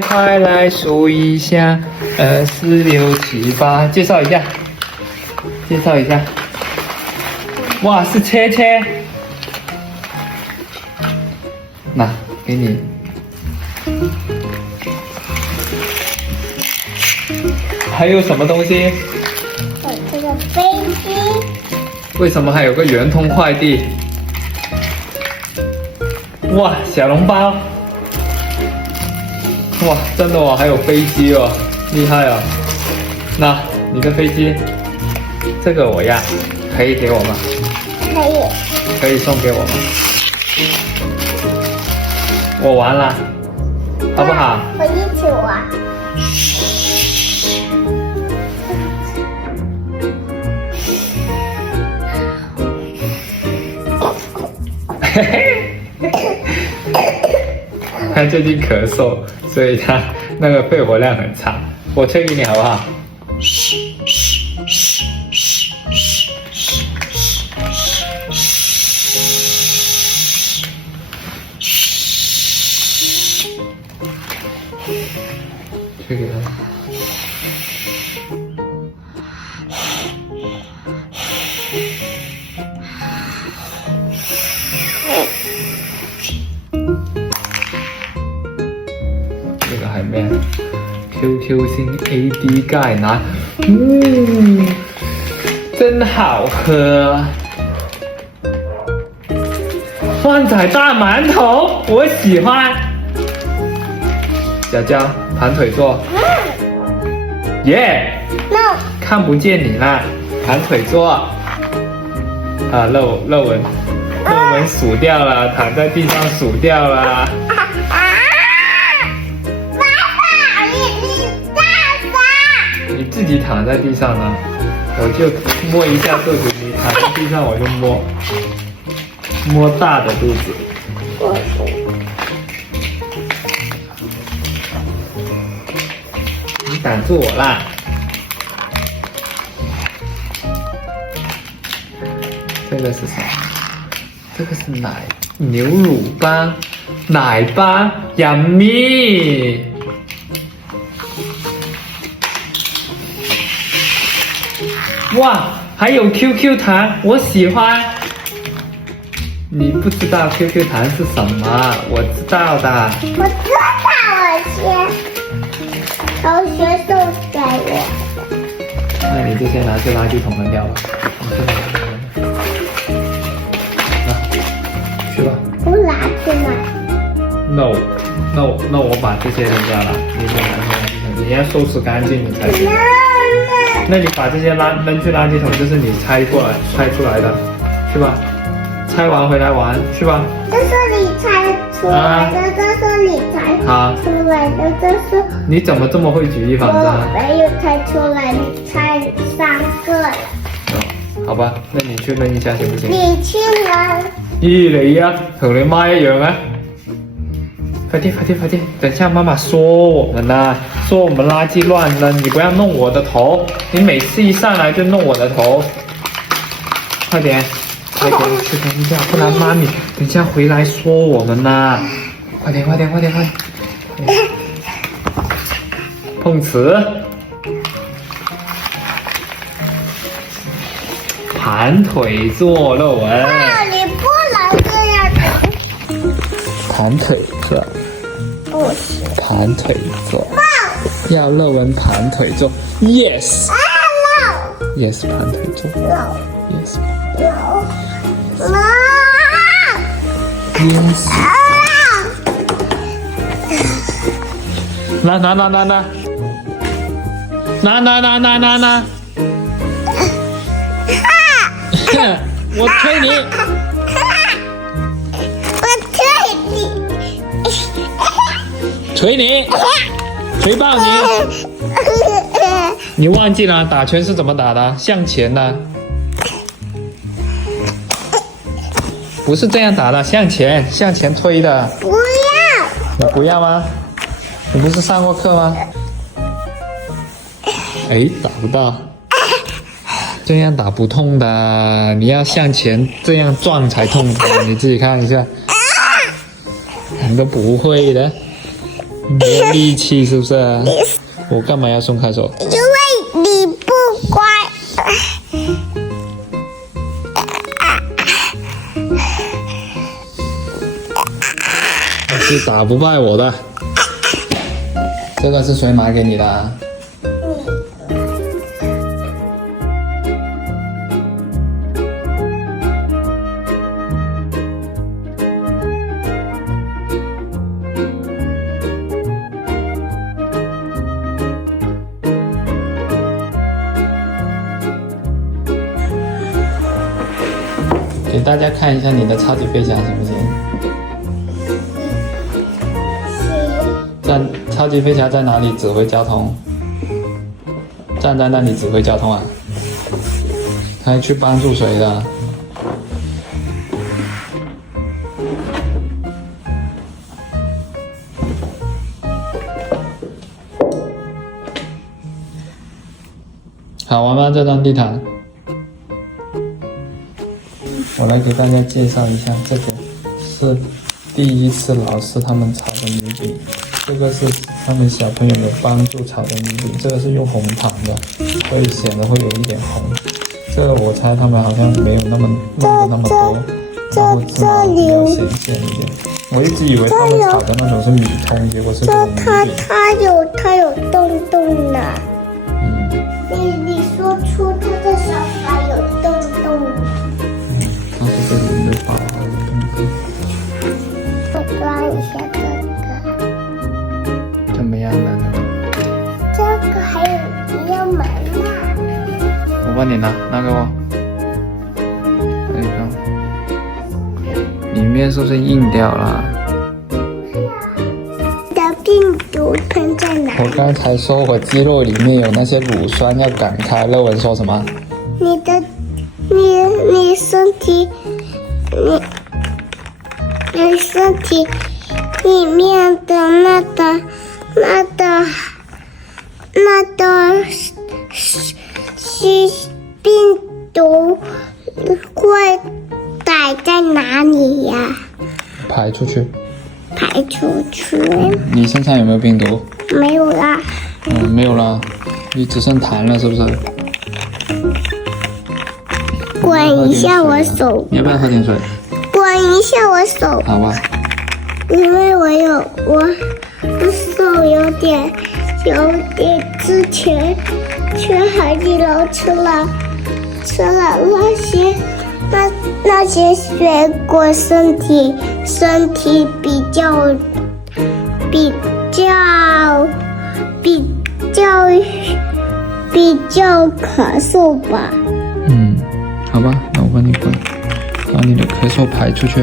快来数一下，2、4、6、7、8。介绍一下，介绍一下。哇，是车车。那给你。还有什么东西？有这个飞机。为什么还有个圆通快递？哇，小笼包！哇，真的哦，还有飞机哦，厉害哦！那你的飞机，这个我要，可以给我吗？可以。可以送给我吗？我玩了，好不好？我一起玩。嘿嘿，他最近咳嗽，所以他那个肺活量很差。我吹给你好不好？吹给他。这个海绵 QQ 星 AD 钙奶，真好喝。旺仔大馒头，我喜欢。娇娇，盘腿坐。耶、No。看不见你啦，盘腿坐。啊，漏纹数掉了，躺在地上数掉了。你自己躺在地上呢，我就摸一下肚子，你躺在地上我就摸大的肚子。你挡住我啦！这个是什么？这个是牛乳棒，奶棒，yummy。哇，还有 QQ 糖，我喜欢。你不知道 QQ 糖是什么？我知道的。我知道，同学送给我。那你就先拿去垃圾桶扔掉吧。去吧。不拿去吗 No，我把这些扔掉了，你就拿去垃圾桶，你要收拾干净你才行。那你把这些扔去垃圾桶，就是你拆出来的，去吧。拆完回来玩，去吧。这是你猜出来的，这是你猜出来的，这是。你怎么这么会举一反三？我没有猜出来，你猜3个了。好吧，那你去扔一下行不行？你去扔。你啊，同你媽一樣啊！快啲，等下媽媽說我們啦，說我們垃圾亂扔，你不要弄我的頭，你每次一上來就弄我的頭，快點去扔一下，不然媽咪等下回來說我們啦，快點！碰瓷，盤腿坐肉紋。你不能这样子。盘腿坐，不行。盘腿坐，要肉纹盘腿坐 ，yes，yes， 盘腿坐 ，yes， yes， 拿，我推你。锤爆你！你忘记了打拳是怎么打的？向前的，不是这样打的，向前推的。不要！你不要吗？你不是上过课吗？哎，打不到，这样打不痛的，你要向前这样撞才痛的，你自己看一下。你都不会的。没有力气是不是？我干嘛要松开手？因为你不乖。是打不败我的。这个是谁买给你的啊？给大家看一下你的超级飞侠行不行？超级飞侠在哪里指挥交通？站在那里指挥交通啊？他去帮助谁的？好玩吗？这张地毯？我来给大家介绍一下，这个是第一次老师他们炒的米饼，这个是他们小朋友有帮助炒的米饼，这个是用红糖的，所以显得会有一点红。这个我猜他们好像没有那么弄的那么多，然后芝麻比较显现一点。我一直以为他们炒的那种是米通，结果是这种米饼。它有洞洞的。你说出它的小孩有洞洞。它是这里有薄薄的洞洞。我抓一下这个。怎么样的？这个还有一样门呢。我帮你拿给我。等一下，里面是不是硬掉了？的病毒喷在哪？我刚才说我肌肉里面有那些乳酸要赶开，乐文说什么？你身体，你身体里面的那个病毒会摆在哪里呀？排出去。排出去。你身上有没有病毒？没有啦。没有啦，你只剩痰了是不是？滚一下我手。你要不要喝点水？滚一下我手。好吧。因为我手有点之前去海底捞吃了那些水果，身体比较咳嗽吧。好吧，那我帮你滚，把你的咳嗽排出去。